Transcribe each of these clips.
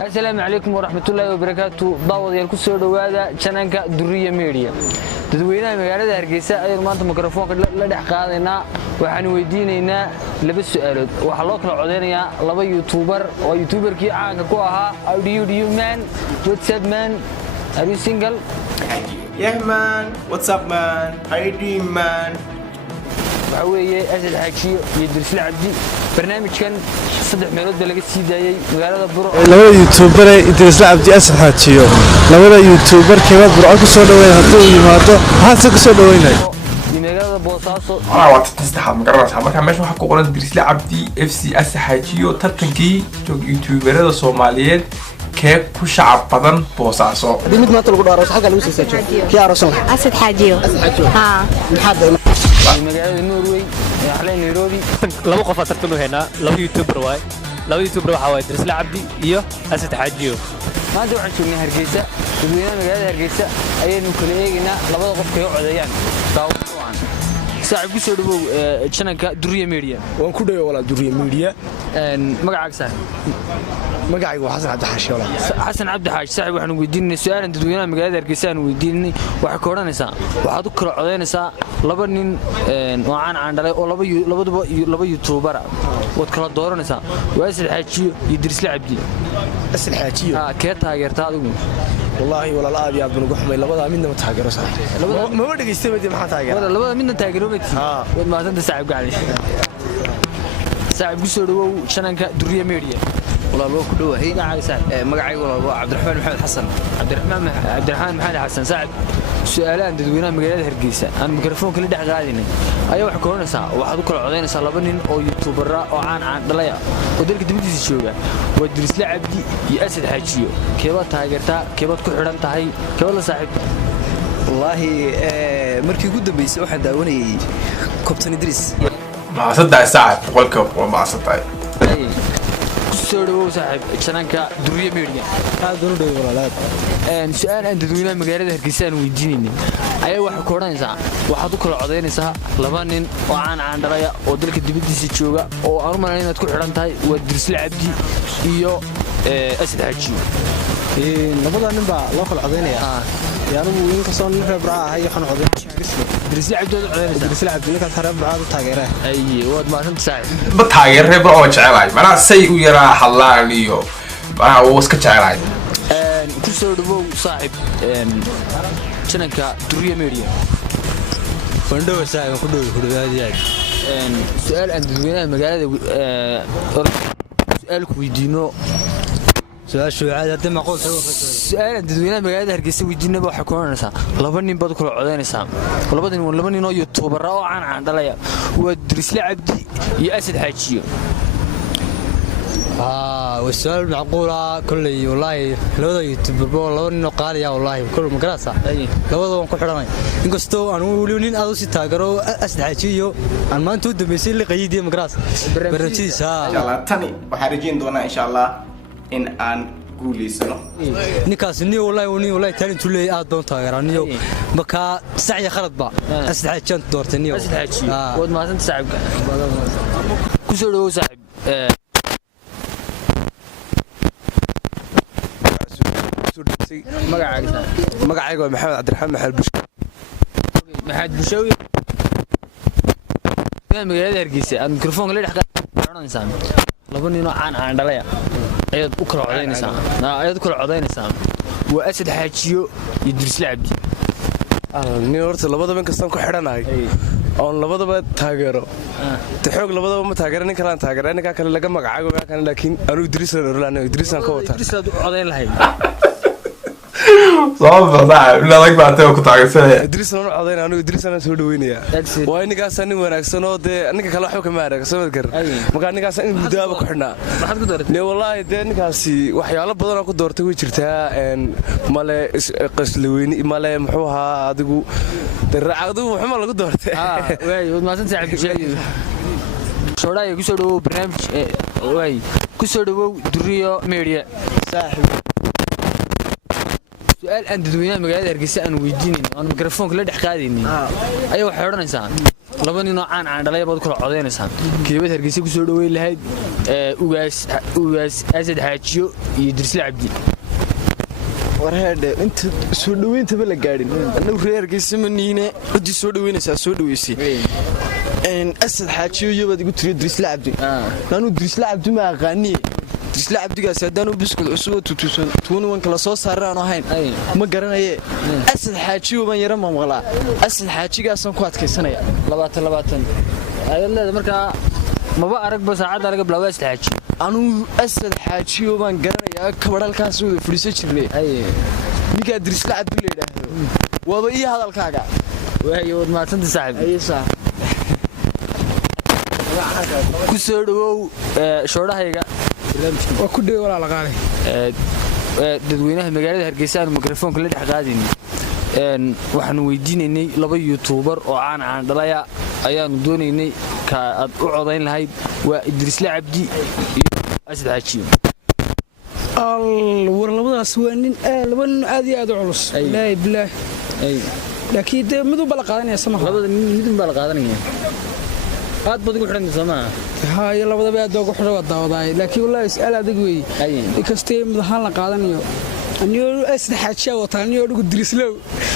السلام عليكم ورحمة الله وبركاته. ضاوض يلكو سو دhowaada channelka Duriya Media. dadweynaha magaalada Hargeysa ayaan maanta mikrofoonka la dhex qaadaynaa waxaan weydiinaynaa laba su'aalood waxa loo kala codeynayaa laba YouTuber oo YouTuberkii caanka ku ahaa How do you man? What's up man? Are you single? Yeah man, what's up man? How you doing man? waxa weeye Asad Xaajiyo iyo Dirsle Cabdi barnaamijkan saddex meelood baa laga sii daayay magaalada Buro laba YouTuber Dirsle Cabdi Asad Xaajiyo labada YouTuber keebad Buro ku soo dhaweeyay haduu yimaado waxa ka soo dhaweynay magaalada Boosaaso waa tastaxad magaranaysa marka meesha waxa ku qoran Dirsle Cabdi FC Asad Xaajiyo tartankii YouTuberada Soomaaliyeed كيف كشعب بدن بوساسو ديمت ما تلقوا دارس حاجه لو سيسجل كي ارسل اسد حاجيو ها محد magaalada Norway xalay Nairobi laba qof tartano heena laba YouTuber waxa way Dirsle Cabdi iyo Asad Xaajiyo maanta waxaan joognaa Hargeysa dadweynaha magaalada Hargeysa ayaynu kala eegaynaa labada qof ee codeeyaan daawad saaxiib ku soo dhawow channelka Duriya Media waan ku dhayo walaal Duriya Media magacaaga saaxiib magacaygu Xasan Cabdi Xaashi walaal Xasan Cabdi Xaashi saaxiib waxaan weydiinay su'aalan dadweynaha magaalada Hargeysa aan weydiinay waxa ka oranaysaa waxaad u kala codeynaysaa laba nin oo aan dhalay oo laba YouTuber wad kala dooranaysaa waa Asad Xaajiyo iyo Dirsle Cabdi Asad Xaajiyo kee taageertaa adigu والله ولا لا أبي أبنو قحمي لبضع منا متحجر صح ما بدك يستمد ما حتحجر ولا لبضع منا تحجر ومتي ما أنت ساعب قاعد ساعب بيسود وشنك درية ميريا والله لو كله هي قاعد ساعب مقعي والله عبد الرحمن محمد حسن عبد الرحمن محمد حسن ساعب سؤالان dadweynaha magaalada Hargeysa aan mikrofoonka la dhex qaadinay ayaa wax koonaysaa waxaad u kala codeynaysaa laba nin oo YouTuber oo aan dhalay oo dalka dibadiisa jooga waa Dirsle Cabdi iyo Asad Xaajiyo keebad taageertaa keebad ku xidhan tahay keebad la saaxiib wallahi markii ugu dambeysay waxaan daawanayay Kabtan Idris ma saddex saac qolka ma saddex soo dhawow saaxiib channelka Duriya Media aad u dhayo walaal su'aal aan dadweynaha magaalada Hargeysa aan weydiinay ayaa wax ku oranaysaa waxaad u kala codeynaysaa laba nin oo aan dhalay oo dalka dibadiisa jooga oo aan u malayn inaad ku xidhan tahay waa Dirsle Cabdi iyo Asad Xaajiyo labada nin baa loo kala codeynaya يعني وين كسر نحب راه هي خن عضو Dirsle Cabdi Dirsle Cabdi ninka xarab raad taageeray ay wad ma san saaxiib ma taageeray ba oo jecelahay mana say u yaraa xalaan iyo baa uu iska jecelahay ku soo dhawow saaxiib channelka Duriya Media fandhow saaxiib ku dhawaadiyay su'aal aan dadweynaha magaalada su'aal ku weydiino su'aasha ma qof su'aal dadweynaha magaalada Hargeysa weydiinaba waxa ku oranaysaa laba nin bad kala codeynaysaa laba nin oo YouTuber oo aan dhalay waa Dirsle Cabdi iyo Asad Xaajiyo والسؤال معقولة كل والله لو يوتيوبر لو إنه قال يا والله كل مقراسة لو كل حرامي إنك استو أنا ولين أدو ستاجرو أسد حاجيو أنا ما أنتو دمسي اللي قيدي مقراس برنتيس إن شاء الله تاني وحرجين دونا إن شاء الله إن أن قوليسنا نكاس نيو والله تاني تولي أدون تاجر نيو مكا سعي خلط با أسد حاجيو دورت نيو أسد حاجيو ود ما أنت ساعب كسر ساعب magacaygu waa Maxamed Cabdiraxmaan maxamed Bushawi magaalada Hargeysa aan mikrofoonka la dhex qaadanaysaan laba nin oo aan dhalay ayaad u kala codeynaysaa waa Asad Xaajiyo iyo Dirsle Cabdi nin horta labadaba kastan ku xidhanahay oon labadaba taageero xoog labadaba ma taageero nin kale aan taageero ninka kale laga magacaago kan laakiin anu Idrisan ka wata Dirsle codeyn lahayd sabab baa ila lag baatay ku taageersanay Idrisan oo codeyn anu Idrisan soo dhaweynaya waa ninkaas nin wanaagsan oo de ninka kale waxa ka maarag soo gar marka ninkaas in gudaaba ku xidhnaa maxaad ku dooratay wallahi de ninkaasi waxyaalo badan oo ku doortay way jirtaa male qaslaweyni male muxuu ahaa adigu raacadu wuxuu lagu doortay way wad ma san saaxiib shooday ku soo dhawow barnaamij way ku soo dhawow Duriya Media saaxiib su'aal aan dadweynaha magaalada Hargeysa aan weydiinay oo mikrofoonka la dhex qaadinay ayaa wax oranaysaa laba nin oo caan dhalay baad kula codeynaysaa keebad hargeysa ku soo dhaweyn lahayd ugaas asad xaajiyo iyo dirsle cabdi warheedhe inta soo dhaweynta la gaadhin annagu reer hargeysa ma niine cidii soo dhaweynaysaa soo dhaweysay asad xaajiyo iyo baad igu tiriyo dirsle cabdi naanu dirsle cabdi ma aqaaniye dirsle cabdigaas haddaan u biskud cusub oo tuunuwan kala soo saaraan ahayn ma garanaye asad xaajiyo baan yara mamaqlaa asad xaajigaasaan ku adkaysanaya 20 ayad leeda markaa maba aragba saacadda laga bilaabo asad xaajiyo anuu asad xaajiyo baan garanayaa kabadhalkaas wada fadhiisan jirnay ninkaa dirsle cabdi la yidhaahdo waaba ii hadalkaaga waayo wad maatanta saaxiib ku soo dhawow shoodhahayga waa ku dheey walaal qaalay dadweynaha magaalada Hargeysa aan mikrofoonka la dhex qaadinay waxaan weydiinaynay laba youtuber oo caan dhalaya ayaan doonaynay ka aad u codeyn lahayd waa Dirsle Cabdi iyo Asad Xaajiyo war labadaas waa nin aad iyo aad u culus ilaahay billaah laakiin de mid u bala qaadanaya samaha labada mid u bala qaadanaya aad baad ugu xidhan Soomaa haay labadaba aad ugu xidhan wada wadaay laakiin wallahi su'aal adag weey ikastay mid ahaan la qaadanayo aniyo Asad Xaajiyo wataaniyo ugu Dirsle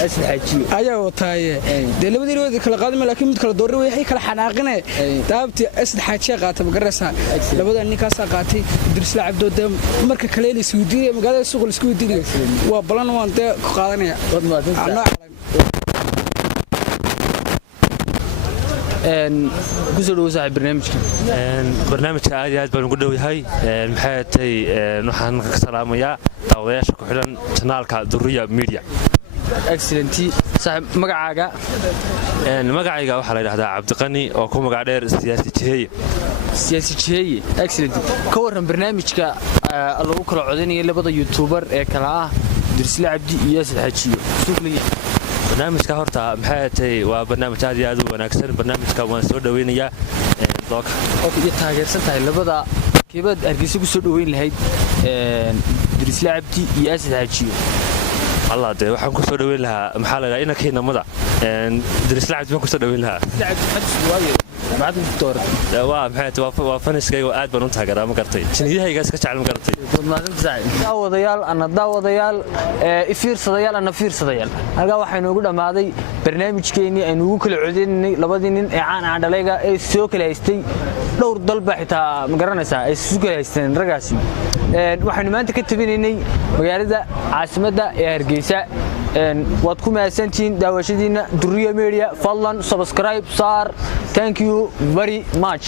Asad Xaajiyo ayaa wataaye de labadii wada kala qaadmay laakiin mid kala dooray way kala xanaaqine daabti Asad Xaajiyo qaatay magaraysa labada ninkaas qaatay Dirsle Cabdi de marka kale la isku diiday magaalada suuq la isku diiday waa balan waan de ku qaadanaya ku soo dhawo saaxiib barnaamijka aad iyo aad baan ugu dhow yahay maxay tahay waxaan ka salaamayaa daawadayaasha ku xidhan janaalka Duriya Media excellent saaxiib magacaaga waxaa la yiraahdaa Cabdiqani oo ku magac dheer siyaasi Jeeye excellent ka waran barnaamijka lagu kala codeynayay labada youtuber ee kala ah Dirsle Cabdi iyo Asad Xaajiyo suuqliga barnaamijka horta maxay tahay waa barnaamij aad iyo aad u wanaagsan barnaamijka waan soo dhaweynayaa dooka oo iyo taageersan tahay labada keebad Hargeysa ku soo dhaweyn lahayd Dirsle Cabdi iyo Asad Xaajiyo Allah de waxaan ku soo dhaweyn lahaa maxaa la yiraahdaa inankeennamada Dirsle Cabdi baan ku soo dhaweyn lahaa waa faniskayga aad baan u taageeraa ma gartay jinidahayga iska jecel ma gartay daawadayaal fiirsadayaal halkaa waxaa inoogu dhammaaday barnaamijkeennii aynu ugu kala codeynay labadii nin ee caan dhalayga ee soo kala haystay dhowr dalba xitaa ma garanaysaa ay soo kala haysteen ragaasi waxaanu maanta ka tabinaynay magaalada caasimadda ee Hargeysa waad ku mahadsantihiin daawashadiina Duriya Media fadlan subscribe saar thank you very much